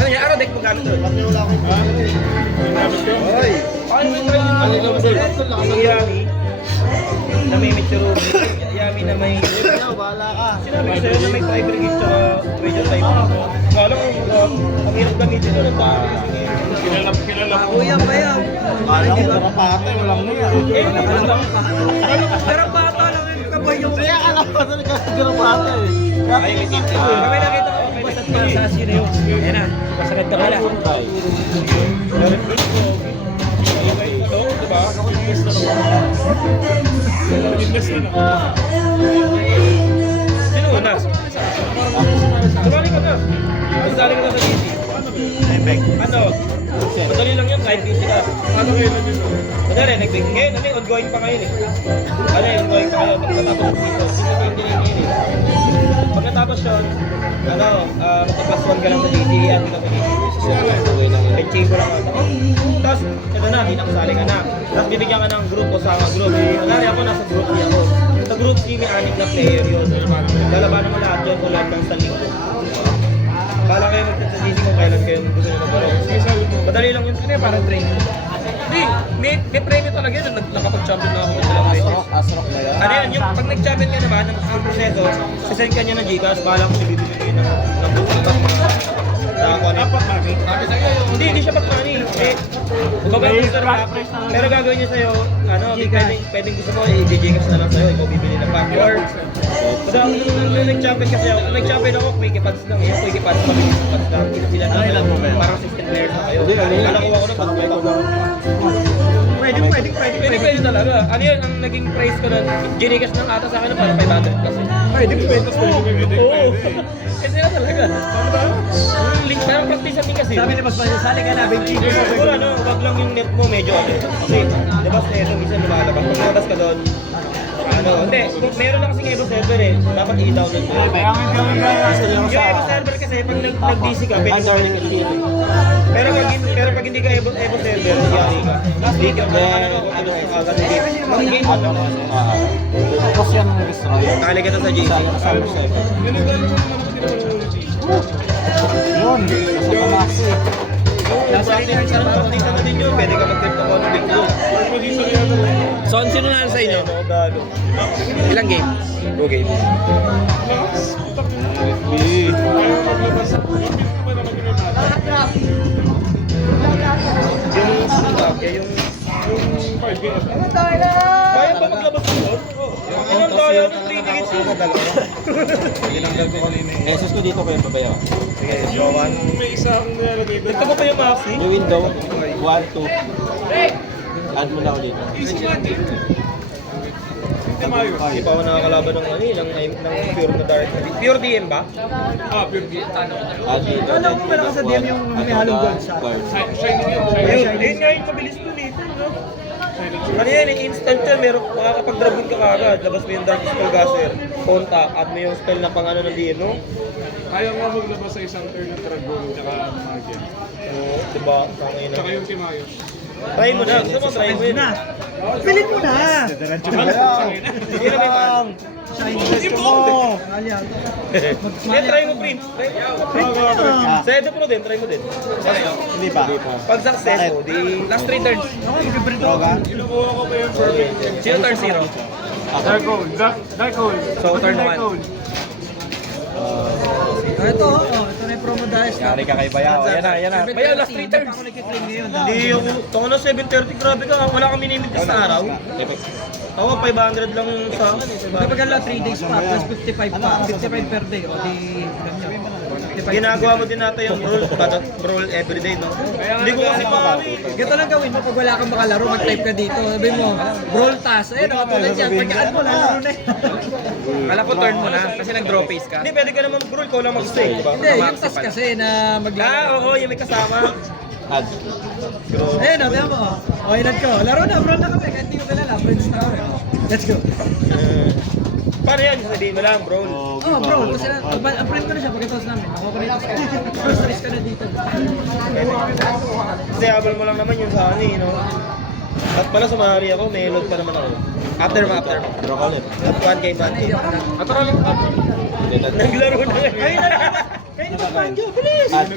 Ano niya, araw deck mo gamit doon? Ha? Yung gamit ko? Hoy! Si Yami, na may Mitsurugi. Yami na may... Bahala ka. Sinabi ko sa'yo na may Five Brigade tsaka region type. Kala ko, ang hirap gamitin doon. Ang dami. Kilala ko. Kuya, bayaw. Bahala ko, pura patay, walang niya. Eh, ano lang. Pero bata lang yung kabay yung... Kaya ka lang. Kasi nagkakasiguro pa ata eh. Ay, may tip. Kami nakita ko, basta sa asin na yun. Ayan na, masakit ka pala. Ito, diba? Invest na lang. Sino una? Sumali ka na. Sumali ka na sa GC. Ano? Madali lang yun, kahit busy ka. Ano kayo lang yun? Madali, nag-bake. Ngayon, ano yun, ongoing pa ngayon eh. Ano yun, ongoing pa kayo. Pagkatapos ng dito. Dito yung dinig ngayon eh. Pagkatapos yun, ano, magka-plus 1 ka lang sa GC. Yan, ka sa GC. Benching ko lang ako. Tapos, ito na, kinakasali ka na. Tapos bibigyan ka ng group o sa group. Nagari ako, nasa group C ako. Sa group C, may 6 na player yun. Lalabanan mo lahat yun kung lahat ng sa linggo. Kala kayo sa GC kung kailan kayo gusto nyo maglaro. Madali lang yun. Ano yun, parang training. Hindi, may premyo talaga yun. Nakapag-champion na ako ng dalawang beses. Asrock na yan. Ano yan, yung pag nag-champion ka naman, ang proseso, sisend ka niya ng Gcash, bahala ko si bibigyan kayo ng bukas mga nakakuha na. Hindi siya pag-money. Booster ka, pero gagawin niya sa'yo, ano, pwedeng gusto mo, i-Gcash na lang sa'yo, ikaw bibili ng pack. Or, basta nung nag-champion kasi ako, nung nag-champion ako, Quickie Pads lang yun, Quickie Pads, mabilis pads lang, ilan lang, parang 16 players na kayo. Kalakuha ko na, pag-buy ko na. Pwede talaga. Ano yun, ang naging price ko nun, Gcash ng ata sa akin na parang 500 kasi. Oo. Kasi na talaga. Yung link, parang practice din kasi. Sabi ni Mas Masasali ka na, Benji. Siguro ano, wag lang yung net mo medyo ano. Kasi, labas na ito, minsan lumalabas. Pag lumabas ka doon, ano, hindi, meron na kasing Evo server eh. Dapat i-download mo. Yung Evo server kasi, pag nag-DC ka, pwede mo pero pag hindi ka Evo server, yari ka. Hindi ka ano, mag-game mo. Tapos yan ang gusto ko. Nakali ka na sa GC. Yun ang gano'n ko naman ako tinawag. Yun, nasa Pamaxi. Nasa practice na din yun. Pwede ka mag-trip na conflict doon. So, sino na sa inyo? Ilang games? 2 games. Ayaw maglabas. Yung pin naman naman yung natin. Yung sumunod, yung 5 games. kaya ba maglabas doon? Ang daya ng 3 tickets yun. Meses ko dito kayo babayaw. Sige, Jowan. May isa akong nilalagay doon. Ito mo pa yung Maxi? New window, 1, 2. Add mo na ako dito. Kamayos. Hindi pa ako nakakalaban ng ano ng pure na direct. Pure DM ba? Pure game. Add dito. Ano kung meron ka sa DM yung may halong gold sa Shining yun. Ayun nga yung mabilis dun eh. Ano yan eh, instant yan. Meron, makakapag-dragon ka kagad. Labas mo yung Dark Spellcaster. Contact, add mo yung spell na pang ano ng DM, no? Kaya nga maglabas sa isang turn ng Dragon tsaka Magic. Oo, diba? Tangin na. Tsaka yung Kimayos. Try mo na. Gusto mo, try mo yun. na. Pilit mo na. Hindi na may man. Hindi, try mo, Prince. Sa Edo Pro din, try mo din. Hindi pa. Pag success mo, di last 3 turns. Droga? Kinukuha ko pa yung perfect game. Sino turn 0? Dark Hole. Dark Hole. So, turn 1. Ito na yung promo dice. Yari ka kay Bayaw. Yan na. Bayaw, last 3 turns. Ako nagkiklaim ngayon. Hindi yung, tawa na 7:30, grabe ka. Wala kang minimitis na araw. Tawa, 500 lang yung sa akin. Kapag ala 3 days pa, plus 55 pa. 55 per day. O di, alam nyo. 55. Ginagawa mo din natin yung roll everyday, no? Hindi ko kasi pa Ganito lang gawin mo pag wala kang makalaro, mag-type ka dito. Sabi mo, brawl task. Ayun, nakatulad yan. Pagkaan mo, lalaro na yan. Alam ko turn mo na kasi nag-draw face ka. Hindi, pwede ka naman roll ko lang mag-stay, di ba? Hindi, yung task kasi na maglaro. Oo, yung may kasama. Add. Ayun, tingnan mo. O, inad ko. Laro na, brawl na kami. Kahit di ko kilala, friends na kami. Let's go. Paano yan? Sabihin mo lang, bro. Oh, brawl. Kasi ang friend ko na siya pagkatapos namin. Ako ko nito. First race ka na dito. Kasi habol mo lang naman yung sa ano eh, no? At pala sumari ako, may load pa naman ako. After mo. Draw ka ulit. At 1K band. At parang Naglaro na ngayon. Kayo na Banjo, bilis! Add.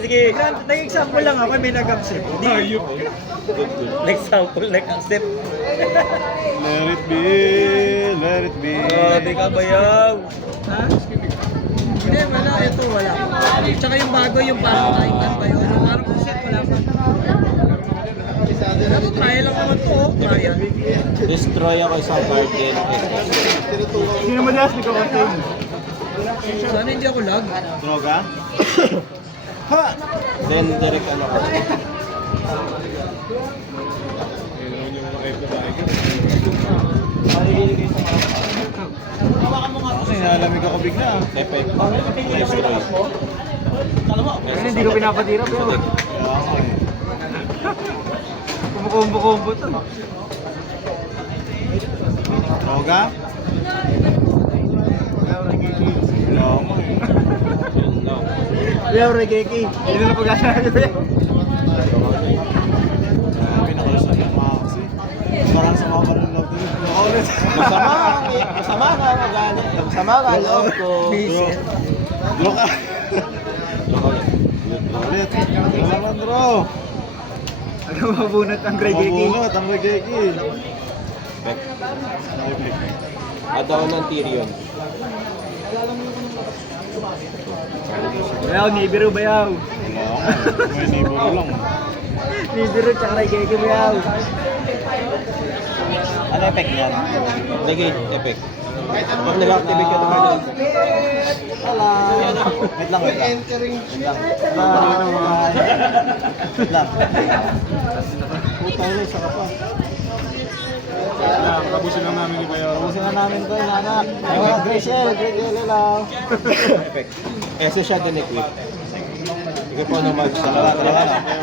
Sige. Nag-example lang ako, may nag-accept. Ayun. Next sample, next step. Let it be. Let it be. Grabe ka bayaw. Ha? Hindi, wala. Ito, wala. Tsaka yung bago, yung parang naitan ba yun? Yung parang set, wala pa. Pero try lang naman to, oh. Try yan. Destroy ako isang card din. SS. Sino madalas nagka-contain? Sana hindi ako lag. Droga? Ha! Then direct ano ko. Yun naman yung mga babae ko. Kasi nalamig ako bigla. Effect. Destroy. Ano, hindi ko pinapatira pero Kaya ako eh. kumukombo-kombo to. Droga? Kaya ako eh. Yun lang. Leo Regeki. Hindi na pag-asabi ko yan. Grabe, nakalusot yung Maxi. Parang sa mga panunod din. Nakaulit. Masama nga ang agani. Masama nga ang loob ko. Droga. Ulit. Ulit. Droga naman, bro. Ano mabunot ang Regeki? Mabunot ang Regeki. Effect. Adaw ng Tyrion. Bayaw, Nibiru bayaw. Wala ako. May niburo lang. Nibiru tsaka Regeki bayaw. Ano effect niyan? Negate effect. Pag nag-activate ka naman yun. Wait lang, wait lang. Wait lang. Wait lang. Puta na, isa ka pa. Kabusin lang namin ni Bayaw. Tapusin na namin to, anak. Ayun, Grishel. Grishel lang. Effect. Ese siya din equip. Ikaw po naman. Dalawa na.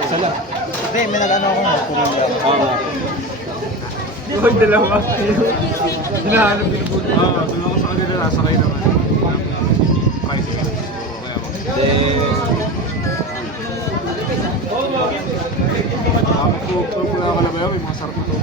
Isa lang. Hindi, may nag-ano ako nga. Puro lang. Oo. Uy, dalawa. Hinahanap yung buto. Doon ako sa kanila, nasakay naman. Tricycle. Kaya ako. Then, Puro na ka na Bayaw, may mga sarap na to.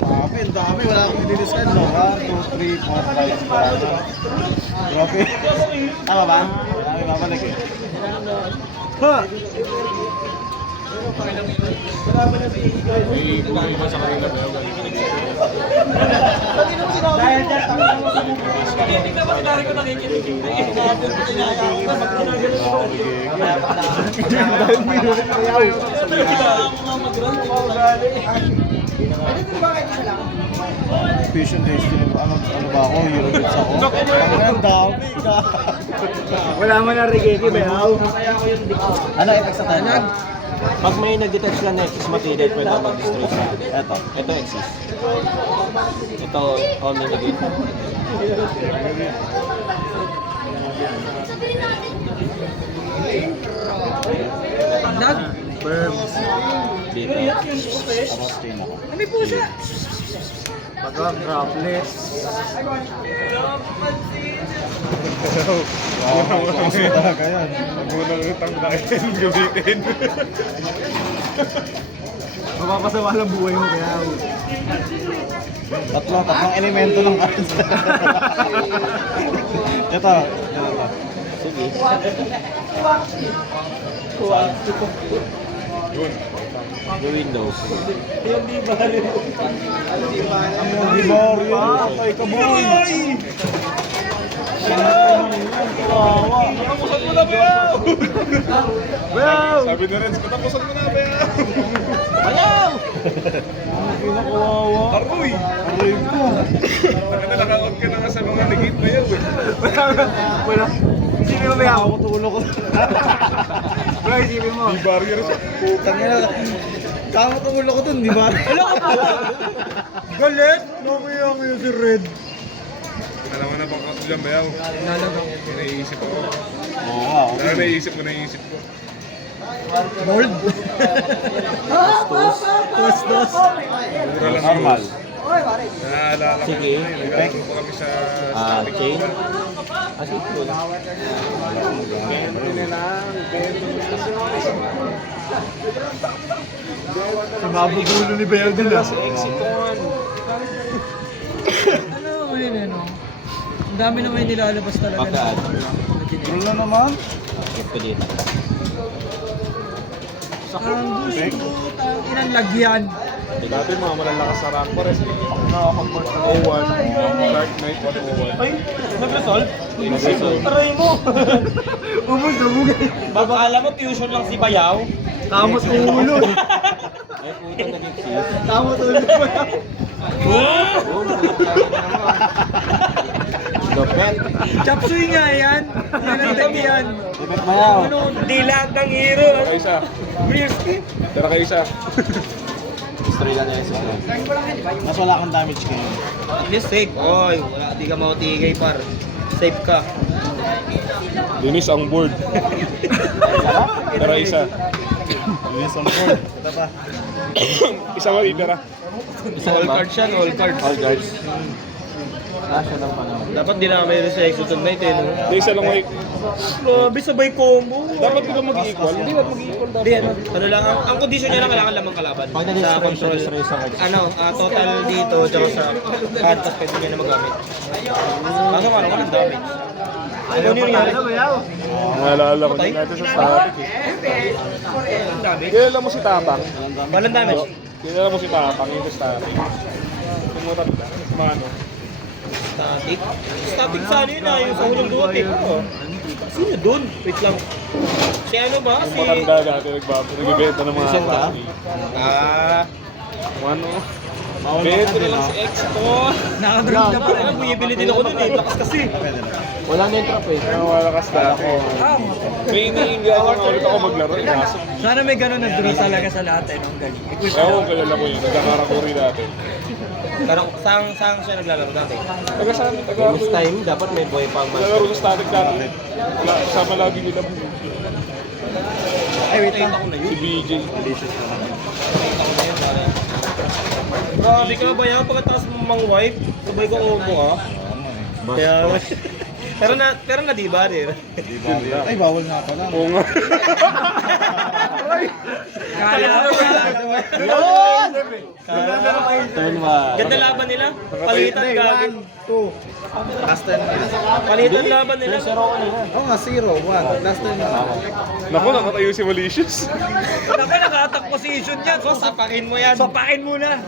Grabe, ang dami. Wala akong nililiskan, no? 1, 2, 3, 4, 5, 6. Grabe. Tama ba? Marami babalik eh. Ha! May kumain ba sa kanila Bayaw? Galing ka nag-iisa. Vision Destiny. Ano ba ako? Eurobits ako? Ang dami. Wala mo na Regeki bayaw. Ano effect sa tanag? pag may nag-detect sila na exist material, pwede ako mag-destroy sa akin. Eto. Ito exist. Ito, Omni Negate. Lag. Dito. Tapos din ako. May pusa. Pag-dropless. Wow, kasi talaga yan. Nagunang utang dahil gamitin. Mapapasama lang buhay mo bayaw. Tatlong elemento lang kasi. Ito. Sige. Yun. Yung Windows. Ang di Mario. Patay ka boy. Kawawa. Tapusan mo na Bayaw! Bayaw! Sabi na rin, tapusan mo na Bayaw! Ayaw! Ang pinakawawa. Aroy! Aray ko. Nakakot ka na nga sa mga ligit Bayaw eh. Wala. Isipin mo bayaw. Ako tulo ko. Bro, isipin mo. Di barrier siya. Tangina. Kamo tumulo ko dun, di ba? Galit! Namaya mo yung si Red. Alam mo na bang kaso dyan Bayaw? May naiisip ko. Oo nga. Lalo naiisip ko. Lord? Kustos. Mura lang Normal. yun. Naaalala ko Sige. na yun. Naglalaro po kami sa static Chain. command. Sige, cool. Mabugulo ni bayaw din ah. Ano yun ano? Ang dami naman yung nilalabas talaga. Pagkaan. True na naman. Ito dito. gusto, inang lagyan. Dati mga malalakas sa rank pares. Nakakapag 01, Dark Knight 101. Ay, nag-resolve? Nag-resolve. Aray mo! Ubus, ubugay. Baka alam mo, fusion lang si Bayaw. Kamot ulo. Ay, puta naging sis. Kamot ulo. Lopet. Chapsuy nga yan. Yan ang lagyan. Lopet Bayaw. Dilag ng hero. Tara isa. Real skip. Tara kayo isa. History na niya siya. Mas wala kang damage kayo. At least safe. Oy, wala, di ka mautigay par. Safe ka. Linis ang board. Tara isa. Linis on board. Ito pa. Isa mo itira. Isa All na ba? cards yan, all cards. All guards. Ah, siya lang pala. Dapat di na may sa Exoton Knight eh, no? Hindi, isa lang may... Grabe, sabay combo. Dapat di ka mag-equal. Hindi ba mag-equal dapat? Hindi, ano lang, ang condition niya lang kailangan lamang kalaban. Pag Sa na-destroy siya, control, destroy sa cards. ano, total dito, tsaka sa card, tapos pwede niya na magamit. Kaso ano, walang damage. Ano yun nangyari? Naalala ko din natin sa static eh. Ang damage. Kilala mo si Tapang? Walang damage. Kilala mo si Tapang yung sa static. Tumutan ka. Mga ano? Static? Static sa ano yun ah, yung sa hulong duwat eh. Oo. Sino dun? Wait lang. Si ano ba? Yung Si... matanda dati nagbibenta ng mga Vincent ba? plastic. Ah... Ano? Bento na lang si X to. Nakadrop na pa rin. Parang bumibili din ako dun eh. Lakas kasi. Wala na yung trap eh. Kaya malakas dati. May iniindihan lang ulit ako maglaro. Kaso, Sana may ganun na draw talaga sa lahat eh. Ang galing. Equip ewan ko kilala mo yun. Nagkakarakuri dati. Pero saan siya naglalaro dati? Taga saan? Taga This time, dapat may boy pang naglalaro master. sa static dati. Wala, kasama lagi nila. Ay, wait lang. Ako na Si yun. BJ. Ako na yun, pare. Grabe ka ba yan? Pagkatapos mo mang-wipe, sabay ko combo ka. Kaya... pero na di ba rin? Ay, bawal nga pala. Oo nga. Kaya Turn 1. Ganda laban nila. Palitan gagawin. Last time na. Palitan laban nila. Oo nga, 0-1. Last time na. Naku, nakatayo si Malicious. Naku, naka-attack position yan. So, sapakin mo yan. Sapakin mo na.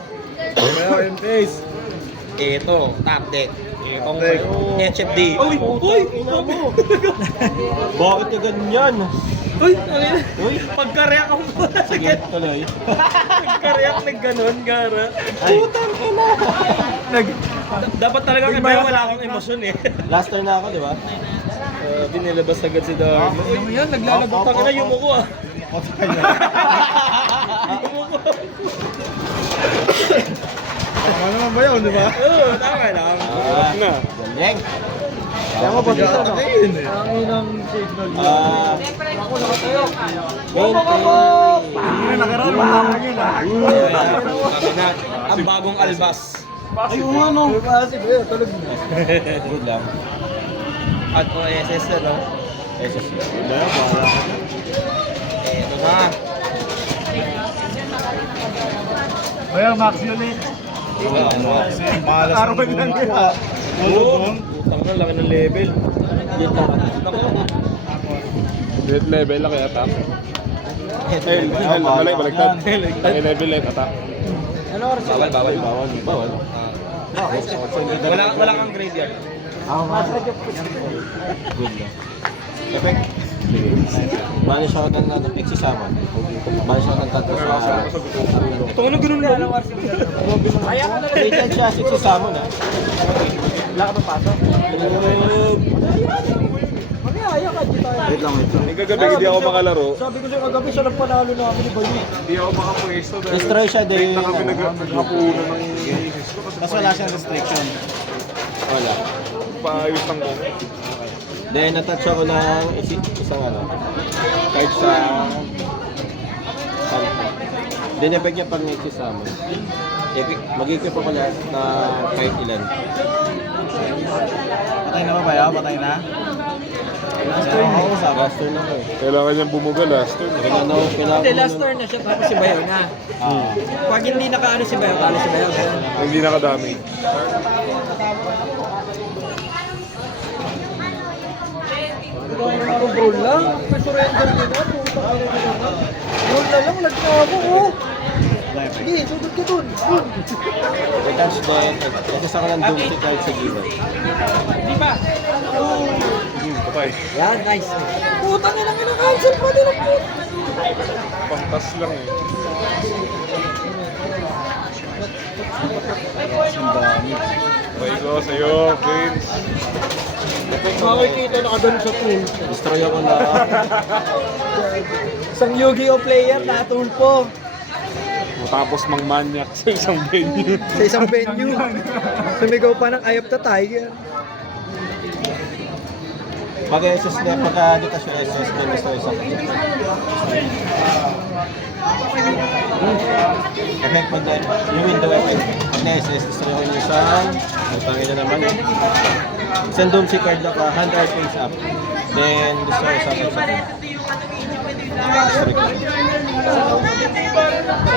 Bayaw in face. Ito, top deck. Itong Top deck. HFD. Uy! Uy! Bakit ka ganyan? Uy! Uy! Pagka-react ako muna. Sige, tuloy. Pagka-react na ganun, gara. Putang ina! Dapat talaga kaya wala akong emosyon eh. Last turn na ako, di ba? Binilabas agad si Darmo. Ano mo yan? Naglalabot Putang ina, yumuko ah. Yumuko. Ano naman bayaw, di ba? Oo, tama lang. Ah, Na. galing. Kaya mo pag atakayin eh. Nakaroon, mahangin ah. Sabi na, ang bagong albas. Ay, yung ano. Good lang. At OSS na, no? Jesus. Eto na. Bayaw, Max ulit. Malas ang gumawa. Oo. Putang na, laki ng level. Yun lang. Naku. Dead level lang kaya attack. Baliktad. Ay, level light attack. Bawal, bawal. Bawal. Wala kang graveyard. Good lang. Effect. Banish ako ng exisama. Banish ako ng tatlo sa... Ito ano ganun na? Rated siya, 6 isama na. Wala ka pa pasok? Wait lang, wait lang. Yung kagabi, hindi ako makalaro. Sabi ko sa'yo kagabi, siya nagpanalo namin ni Bayo. Hindi ako makapwesto dahil Destroy siya din. late na kami naghapunan ng Tapos wala siyang restriction. Wala. paayos ng Then, natouch ako ng isang ano, kahit sa... Then, effect niya pag nagsisama. Mag-equip ako lahat na kahit ilan. Patay na ba bayaw? Patay na? Last turn na ko eh. Kailangan niyang bumuga last turn. Hindi, last turn na siya, tapos si Bayo na. Pag hindi nakaano si Bayo, talo si Bayo. Hindi nakadami. Brawl lang. May surrender nila. Brawl na lang. Lag na ako. Oh. Sige, sudod ka dun. Dun. May touch din. SS ako ng Doom si kahit sa given. Yan, nice. Putang ina ng cancel pa din ako. Pangtas lang eh. Try ko sa'yo, Vince. Makikita nakagano sa pool. Destroy ako na. Isang Yu-Gi-Oh player natulpo Tapos mang-manyak sa isang venue. sa isang venue. Sumigaw pa ng Eye of the Tiger. Pag SS na, pagka dito siya SS, doon destroy sa effect pag yung window effect. Pag na-SS, destroy ko yung isang. Nagpangin na naman eh. Isang Doom si card lang ka, hand art face up. Then, destroy sa destroy ko.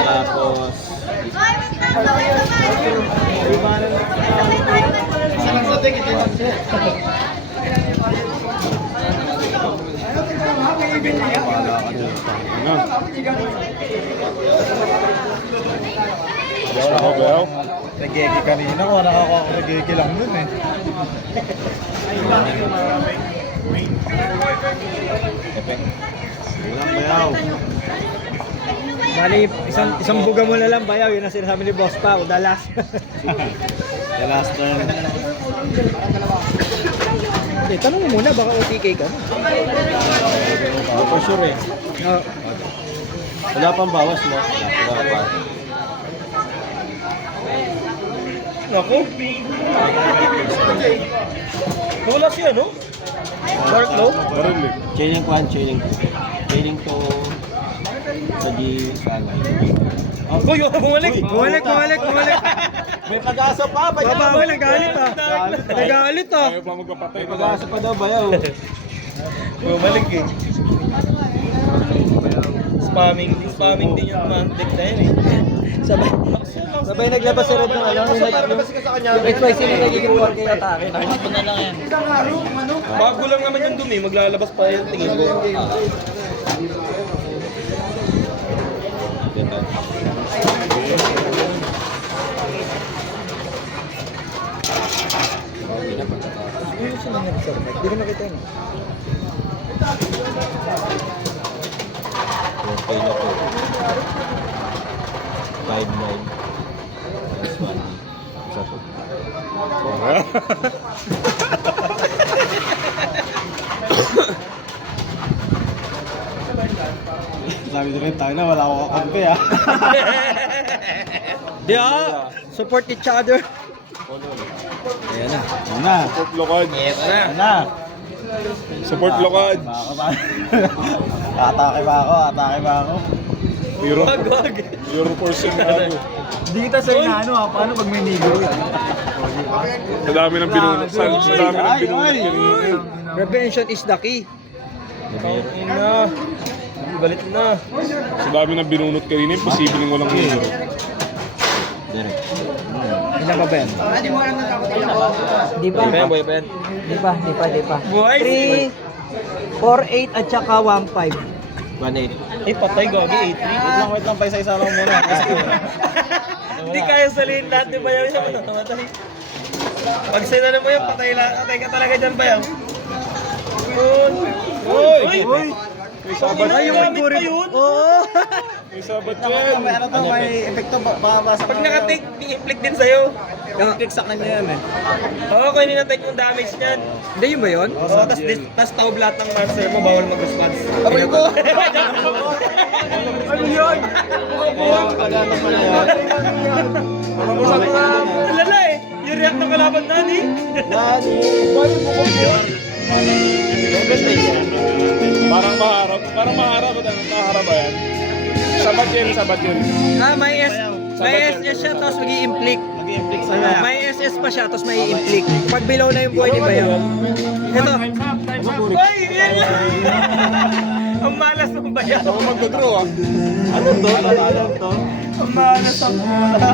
Tapos, Gusto ko, Bel? Nagegi kanina ko, nagegi lang nun eh. effect. Walang bayaw. Bali, isang buga mo na lang bayaw. Yun ang sinasabi ni Boss Pa. O dalas. The last turn. Hindi, tanong mo muna. Baka OTK ka na. For sure eh. Oh. Wala pang bawas mo. Wala pa. Naku. Wala siya, no? Dark low? Baril eh. Chaining 1, chaining 2. Chaining 2 sa G sa ano. Uy, bumalik! Bumalik. May pag-asa pa, bayaw. Baba, nagalit ah. Nagalit ah. Ayaw pa magpapatay. May pag-asa pa daw, bayaw. Bumalik eh. Spamming din yung mantik na yun eh. Sabay naglabas sa red ng ano. Yung XYZ na nagiging 4K atake. Bago lang naman yung dumi, maglalabas pa yung tingin ko. Hindi ko makita yun. Okay na po. 5-9. Plus 1. Isa po. Sabi ko rin tayo na, wala akong kakampi ah. Di ah. Support each other. Ayan na. Ayan na. Support lokad. Ayan na. Support lokad. Atake ba ako? Euro portion na ako. Hindi kita sa'yo na ano ah, paano pag may negro yan? Sa dami ng binunot. Sa dami ng binunot kanina. Prevention is the key. Ina. Galit na. Sa dami ng binunot kanina, posibleng walang hero. Direct. Ilan pa ba yan? Di ba? Boy Ben. Di pa. Boy! 3, 4, 8 at saka 1, 5. 1-8. Eh, patay gogi, 8-3. Wait lang pa isa-isa lang muna. Hindi kaya salihin lahat ni Bayaw siya mo namatay. Pag sinano mo yun, patay ka talaga dyan, Bayaw. Uy! May sabat Ay, yung gamit Iguri. pa yun? Oo. May sabat yan. May ano to, may epekto baka basa. Pag naka-take, i-inflict din sa'yo. Click sa kanya yan eh. Oo, kung hindi na-take yung damage niyan. Hindi yun ba yun? Oo, tas taob lahat ng master mo, bawal mag-response. Aray ko! Ano yun? Kagana pa na yan. Lala eh, yung react ng kalaban Nani. Nani! Parang maharap. Maharap ba yan? Sabat yun. Ah, may SS siya, tapos mag-i-implick. Mag-i-inflict sa May SS pa siya, tapos may i-implick. Pag below na yung buhay ni Bayaw. Ito. Uy, yan lang. Ang malas ng Bayaw. Ako magdodraw ah. Ano to? Alam to? Ang malas ang bola.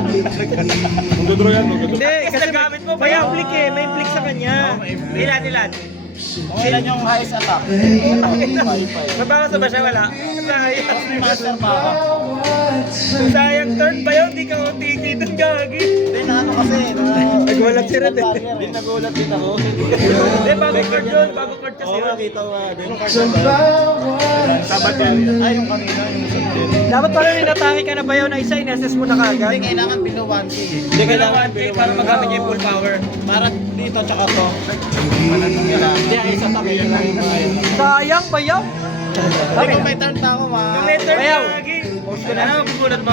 Magdodraw yan. Hindi, Kasi kasi nagamit mo, may Bayaw. implick eh. May implick sa kanya. Ilan? Kung ilan yung highest attack? Mabasa ba siya? Wala. Sayang. Tapos may master pa ako. Sayang turn ba yun? Di ka OTK dun gagi. Hindi na ano kasi. Nagulat si Red eh. Hindi nagulat din ako. Hindi, bago court yun. Bago court kasi Oo, yun. nakita ko nga din. Sabat yan. Ay, yung kanina, yung subject. Dapat pala ninatake ka na ba yun na isa, in-assess mo na kagad? Hindi, kailangan below 1K. Hindi kailangan 1K para magamit niya yung full power. Para dito, tsaka to. Kailangan. Hindi, ay isa tabi yun lang. Sayang ba yan? Hindi, kung may turn na ako, Kung may turn Bayaw. gagi. Post ko na. Ano, gugulat ba?